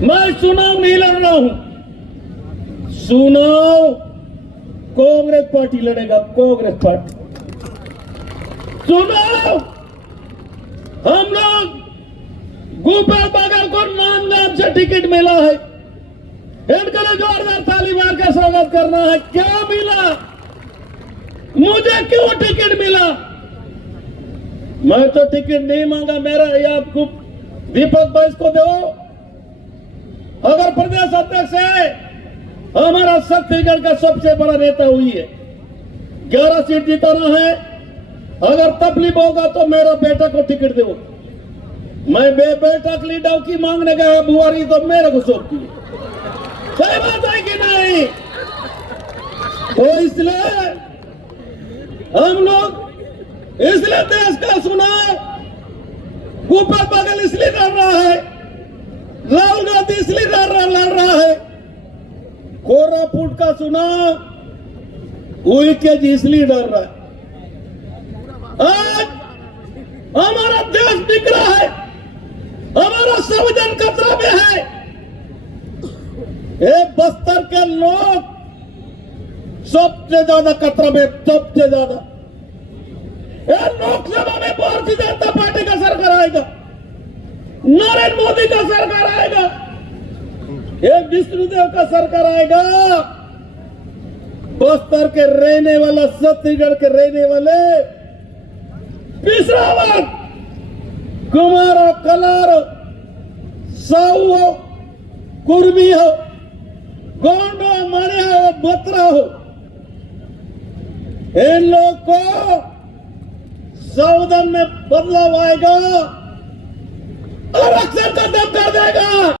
मैं चुनाव नहीं लड़ रहा हूं, चुनाव कांग्रेस पार्टी लड़ेगा, कांग्रेस पार्टी। चुनाव हम लोग गोपाल बागल को नाम से टिकट मिला है, इनके लिए जोरदार ताली मार के स्वागत करना है। क्या मिला, मुझे क्यों टिकट मिला? मैं तो टिकट नहीं मांगा, मेरा ये आपको दीपक भाई को दो। अगर प्रदेश अध्यक्ष है, हमारा छत्तीसगढ़ का सबसे बड़ा नेता हुई है, 11 सीट जीताना है। अगर तकलीफ होगा तो मेरा बेटा को टिकट दो। मैं बेटा की लीडर की मांगने गया, बुआरी तो मेरे को सौंप दी। सही बात है कि नहीं? तो इसलिए हम लोग इसलिए देश का चुनाव गोपाल बागल इसलिए लड़ रहा है, राहुल गांधी इसलिए लड़ रहा है, कोरापुट का चुनाव वही के इसलिए लड़ रहा है। आज हमारा देश बिक रहा है, हमारा संविधान खतरा में है। ये बस्तर के लोग सबसे ज्यादा खतरा में, सबसे ज्यादा। लोकसभा में भारतीय जनता पार्टी का सरकार आएगा, नरेंद्र मोदी का सरकार आएगा, एक विष्णुदेव का सरकार आएगा। बस्तर के रहने वाला, छत्तीसगढ़ के रहने वाले पिछड़ा वर्ग, कुमार हो, कलार हो, साहू हो, कुर्मी हो, गोंड हो, मणिया हो, बोत्रा हो, इन लोग को संविधान में बदलाव आएगा, आरक्षण खत्म कर देगा।